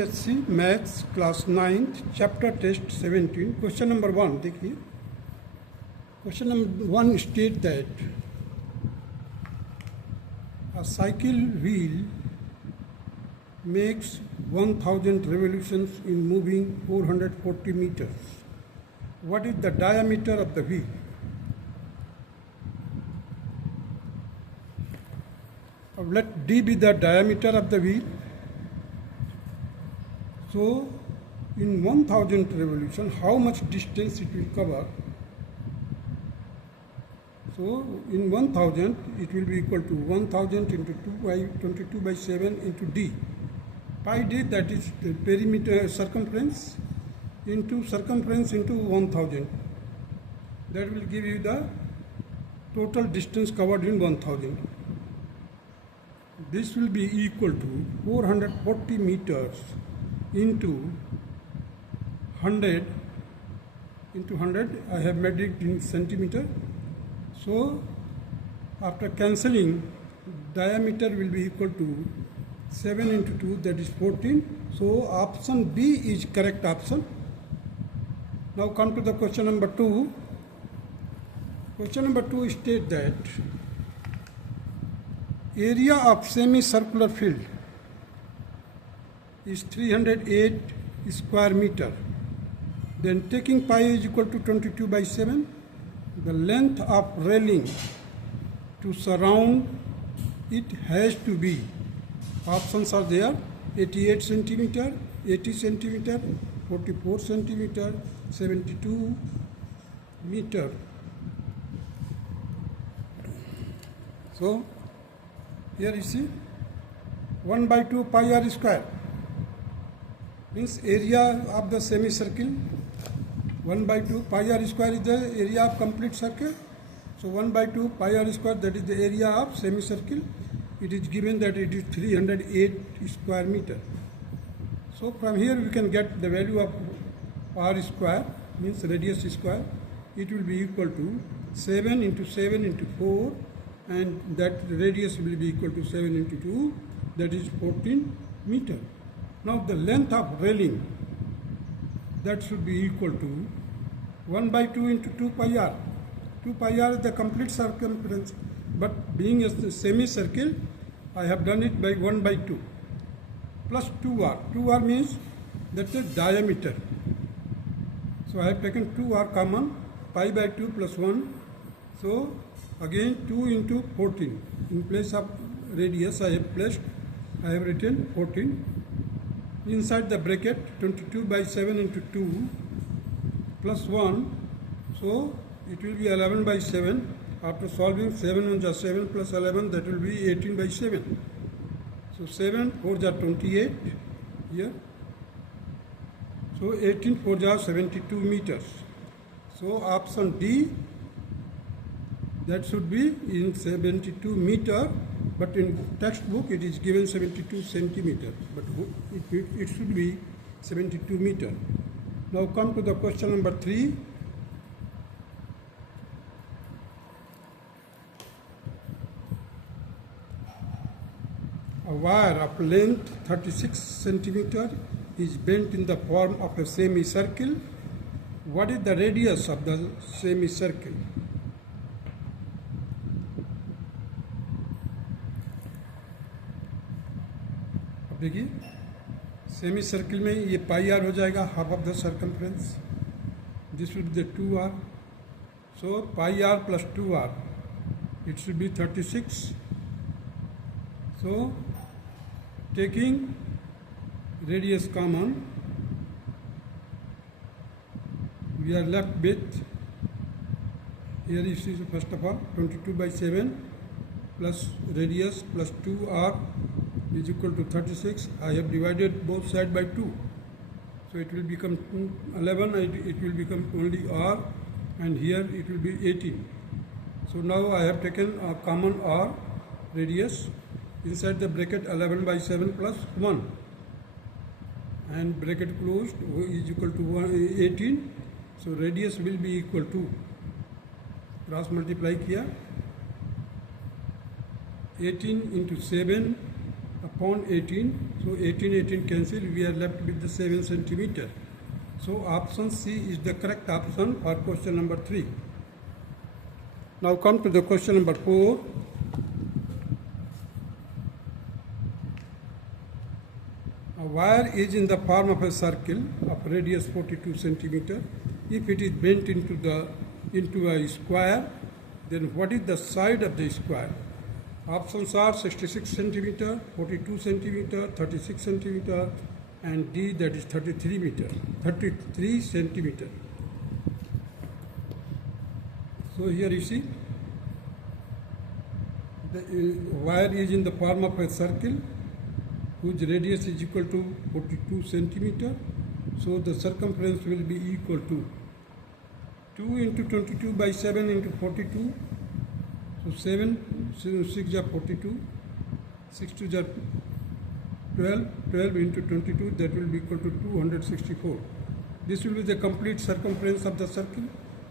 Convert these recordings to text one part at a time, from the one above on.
ICSE maths class 9th chapter test 17 question number 1 देखिए। Question number 1 state that a cycle wheel makes 1000 revolutions in moving 440 meters. What is the diameter of the wheel? Let D be the diameter of the wheel. So, in 1000 revolution, how much distance it will cover? So, in 1000, it will be equal to 1000 into 2 by 22 by 7 into D. Pi D, that is the perimeter circumference into 1000. That will give you the total distance covered in 1000. This will be equal to 440 meters into 100 into 100. I have made it in centimeter. So after cancelling, diameter will be equal to 7 into 2, that is 14. So option B is correct option. Now come to the question number 2. Question number 2 states that area of semicircular field is 308 square meter. Then taking pi is equal to 22 by 7. The length of railing to surround it has to be, options are there, 88 centimeter, 80 centimeter, 44 centimeter, 72 meter. So here you see 1 by 2 pi r square means area of the semicircle. 1 by 2 pi r square is the area of complete circle. So 1 by 2 pi r square, that is the area of semicircle. It is given that it is 308 square meter. So from here we can get the value of r square, means radius square. It will be equal to 7 into 7 into 4, and that radius will be equal to 7 into 2, that is 14 meter. Now the length of railing, that should be equal to 1 by 2 into 2 pi r. 2 pi r is the complete circumference, but being a semicircle, I have done it by 1 by 2 plus 2r. 2r means that's the diameter. So I have taken 2r common, pi by 2 plus 1. So again 2 into 14. In place of radius I have written 14. Inside the bracket 22 by 7 into 2 plus 1. So it will be 11 by 7. After solving, 7 1 is 7 plus 11, that will be 18 by 7. So 7 4 is 28 here. So 18 4 is 72 meters. So option D, that should be in 72 meter, but in textbook it is given 72 centimeter, but it should be 72 meter. Now come to the question number 3. A wire of length 36 centimeter is bent in the form of a semicircle. What is the radius of the semicircle? देखिए semicircle में ये pi r हो जाएगा, half of the circumference. This will be the 2r. So pi r plus 2r, it should be 36. So taking radius common, we are left with, here is first of all 22 by 7 plus radius plus 2r is equal to 36. I have divided both sides by 2. So it will become 11, it will become only r, and here it will be 18. So now I have taken a common r, radius, inside the bracket 11 by 7 plus 1. And bracket closed is equal to 18. So radius will be equal to, cross multiply किया, 18 into 7 upon 18, So 18 cancel, we are left with the 7 centimeter. So option C is the correct option for question number 3. Now come to the question number 4. A wire is in the form of a circle of radius 42 centimeter. If it is bent into a square, then what is the side of the square? Options are 66 centimeter, 42 centimeter, 36 centimeter, and D, that is 33 centimeter. So here you see the wire is in the form of a circle whose radius is equal to 42 centimeter. So the circumference will be equal to 2 into 22 by 7 into 42. So 6 are 42, 6 2 are 12, 12 into 22, that will be equal to 264. This will be the complete circumference of the circle.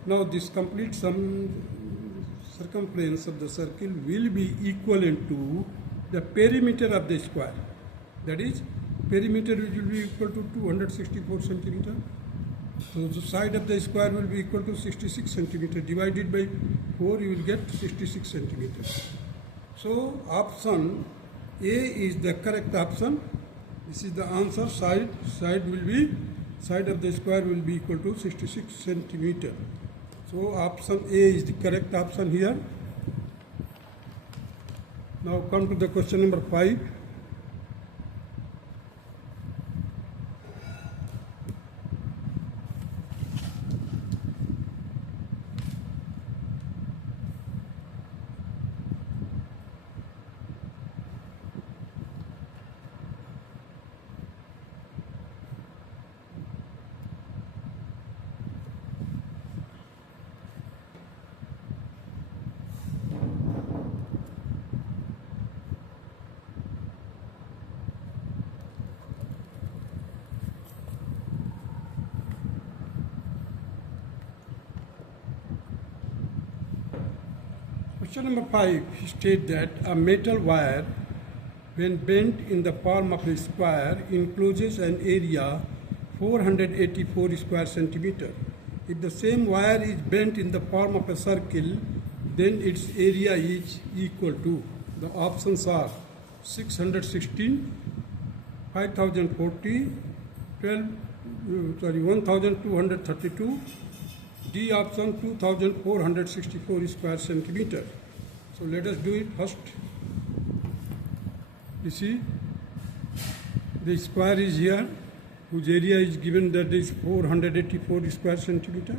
Now this complete circumference of the circle will be equivalent to the perimeter of the square. That is, perimeter will be equal to 264 centimeter. So the side of the square will be equal to 66 centimeter. Divided by 4, you will get 66 centimeters. So option A is the correct option. This is the answer. Side of the square will be equal to 66 centimeter. So option A is the correct option here. Now come to the question number 5. Question number 5 states that a metal wire, when bent in the form of a square, encloses an area 484 square centimeter. If the same wire is bent in the form of a circle, then its area is equal to, the options are 616, 5040, 1232, D option 2464 square centimeter. So let us do it first. You see, the square is here, whose area is given, that is 484 square centimeter.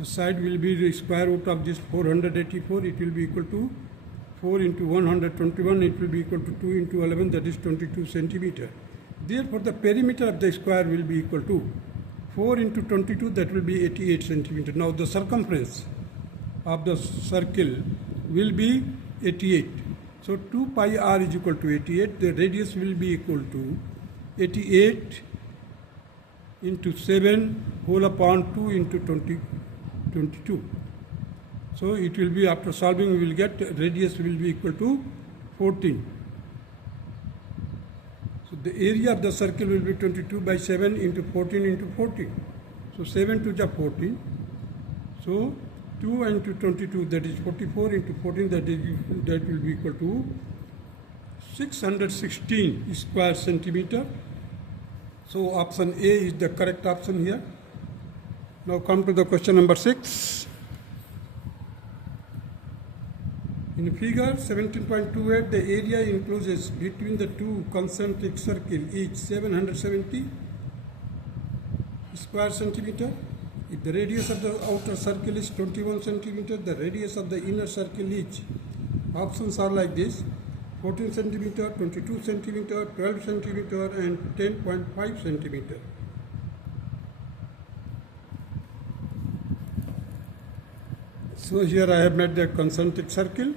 The side will be the square root of this 484. It will be equal to 4 into 121. It will be equal to 2 into 11, that is 22 centimeter. Therefore, the perimeter of the square will be equal to 4 into 22, that will be 88 centimeter. Now the circumference of the circle will be 88. So 2 pi r is equal to 88. The radius will be equal to 88 into 7 whole upon 2 into 22. So it will be, after solving, we will get radius will be equal to 14. So the area of the circle will be 22 by 7 into 14 into 14. So 7 to the 14. So 2 into 22, that is 44 into 14, that will be equal to 616 square centimeter. So option A is the correct option here. Now come to the question number 6. In figure 17.28, the area encloses between the two concentric circles each 770 square centimeter. If the radius of the outer circle is 21 centimeter, the radius of the inner circle is, options are like this: 14 centimeter, 22 centimeter, 12 centimeter, and 10.5 centimeter. So here I have made the concentric circle.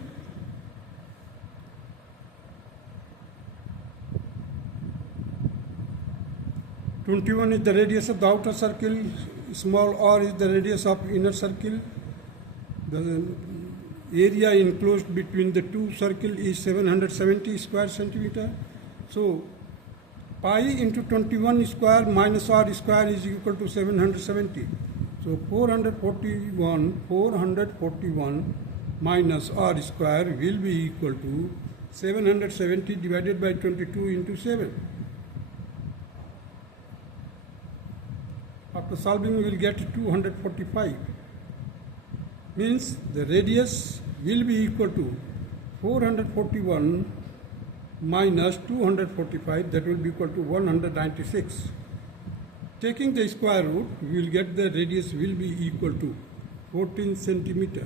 (21) is the radius of the outer circle, small r is the radius of inner circle. The area enclosed between the two circles is 770 square centimeter. So pi into 21 square minus r square is equal to 770. So 441 minus r square will be equal to 770 divided by 22 into 7. After solving we will get 245. Means the radius will be equal to 441 minus 245, that will be equal to 196. Taking the square root, we will get the radius will be equal to 14 centimeter.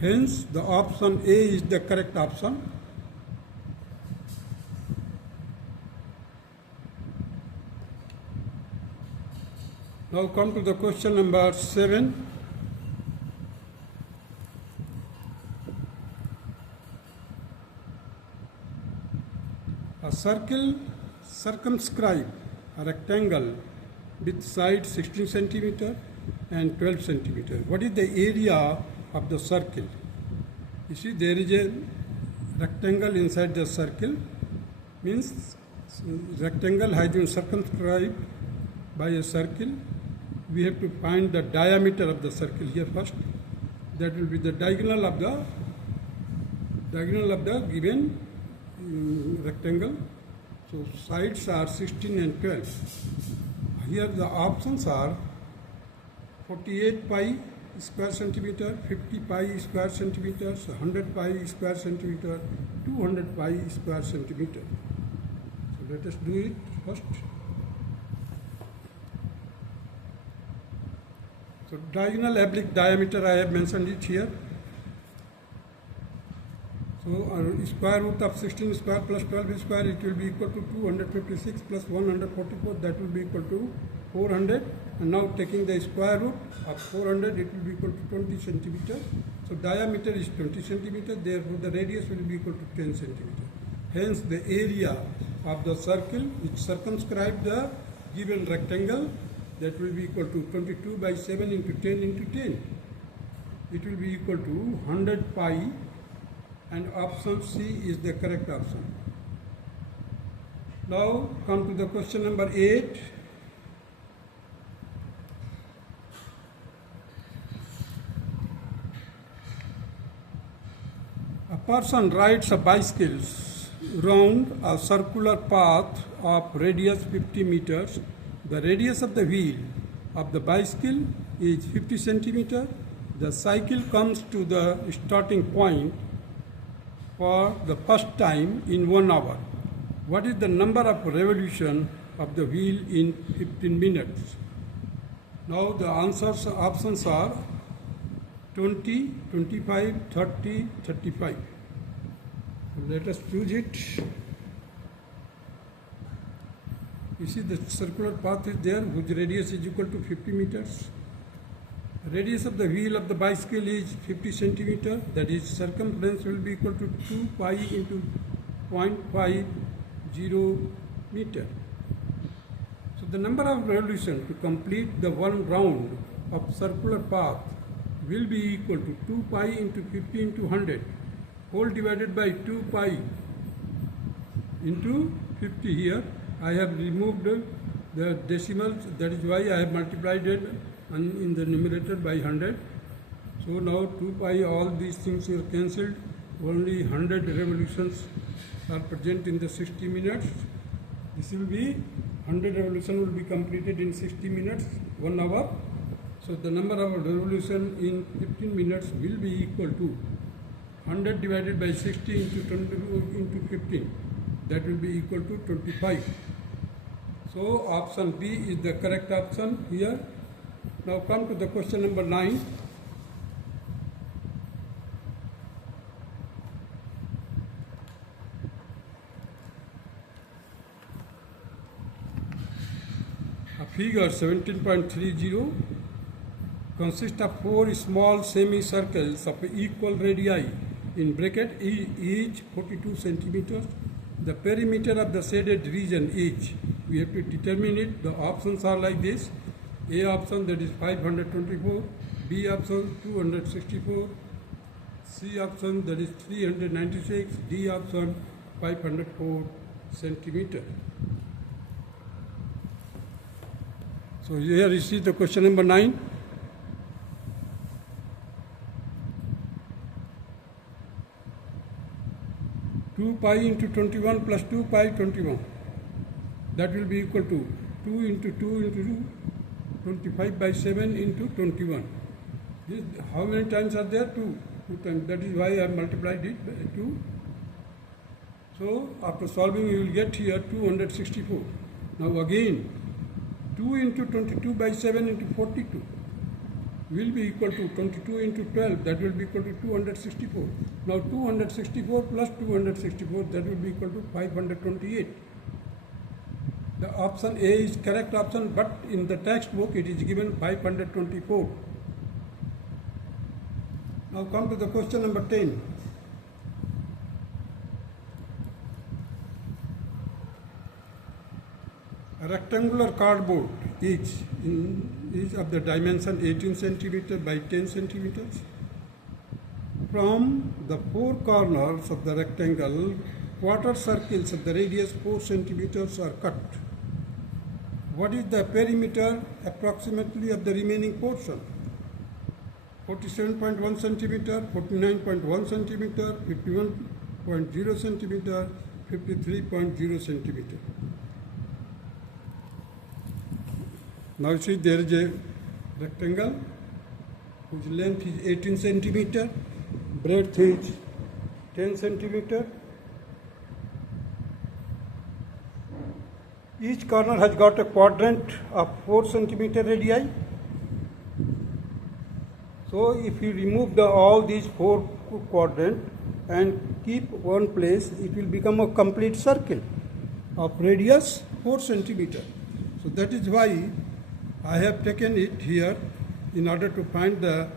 Hence, the option A is the correct option. Now come to the question number 7. A circle circumscribe a rectangle with side 16 centimeter and 12 centimeter. What is the area of the circle? You see, there is a rectangle inside the circle. Means rectangle has been circumscribed by a circle. We have to find the diameter of the circle here first. That will be the diagonal of the given rectangle. So sides are 16 and 12. Here the options are 48 pi square centimeter, 50 pi square centimeters, 100 pi square centimeter, 200 pi square centimeter. So let us do it first. So diagonal oblique diameter, I have mentioned it here. So square root of 16 square plus 12 square, it will be equal to 256 plus 144, that will be equal to 400. And now taking the square root of 400, it will be equal to 20 centimeter. So diameter is 20 centimeter, therefore the radius will be equal to 10 centimeter. Hence the area of the circle which circumscribes the given rectangle, that will be equal to 22 by 7 into 10 into 10. It will be equal to 100 pi. And option C is the correct option. Now come to the question number 8. A person rides a bicycle round a circular path of radius 50 meters. The radius of the wheel of the bicycle is 50 centimeter. The cycle comes to the starting point for the first time in 1 hour. What is the number of revolution of the wheel in 15 minutes? Now the options are 20, 25, 30, 35. Let us choose it. You see the circular path is there, whose radius is equal to 50 meters. Radius of the wheel of the bicycle is 50 centimeter, that is circumference will be equal to 2 pi into 0.50 meter. So the number of revolution to complete the one round of circular path will be equal to 2 pi into 50 into 100 whole divided by 2 pi into 50 here. I have removed the decimals, that is why I have multiplied it in the numerator by 100. So now 2 pi, all these things are cancelled. Only 100 revolutions are present in the 60 minutes. This will be 100 revolution will be completed in 60 minutes, 1 hour. So the number of revolution in 15 minutes will be equal to 100 divided by 60 into 20 into 15. That will be equal to 25. So option B is the correct option here. Now come to the question number 9. A figure 17.30 consists of 4 small semicircles of equal radii in bracket each 42 centimeters. The perimeter of the shaded region is, we have to determine it. The options are like this. A option, that is 524, B option 264, C option, that is 396, D option 504 centimeter. So here you see the question number 9. Two pi into 21 plus 2 pi 21. That will be equal to 2 into 2 into 2, 25 by 7 into 21. This, how many times are there? 2. 2 times. That is why I multiplied it by 2. So after solving you will get here 264. Now again 2 into 22 by 7 into 42 will be equal to 22 into 12, that will be equal to 264. Now 264 plus 264, that will be equal to 528. The option A is correct option, but in the textbook it is given 524. Now come to the question number 10. A rectangular cardboard is of the dimension 18 centimeter by 10 centimeters. From the four corners of the rectangle, quarter circles of the radius 4 centimeters are cut. What is the perimeter approximately of the remaining portion? 47.1 centimeter, 49.1 centimeter, 51.0 centimeter, 53.0 centimeter. Now see, there is a rectangle whose length is 18 centimeter, breadth is 10 centimeter. Each corner has got a quadrant of 4 centimeter radii. So if you remove all these 4 quadrants and keep one place, it will become a complete circle of radius 4 centimeter. So that is why I have taken it here in order to find the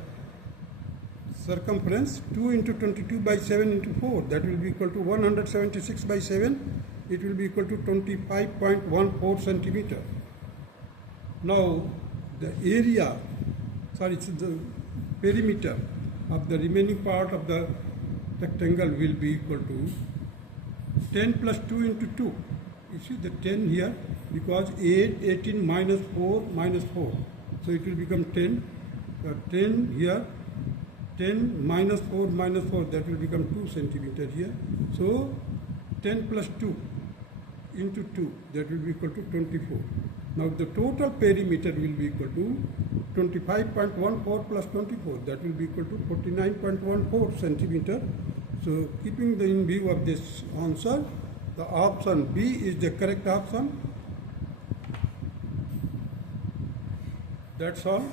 circumference. 2 into 22 by 7 into 4, that will be equal to 176 by 7. It will be equal to 25.14 centimeter. Now the area, the perimeter of the remaining part of the rectangle will be equal to 10 plus 2 into 2. You see the 10 here, because 18 minus 4 minus 4. So it will become 10. 10 here, 10 minus 4 minus 4, that will become 2 centimeter here. So 10 plus 2 into 2, that will be equal to 24. Now the total perimeter will be equal to 25.14 plus 24, that will be equal to 49.14 centimeter. So keeping in view of this answer, the option B is the correct option. That's all.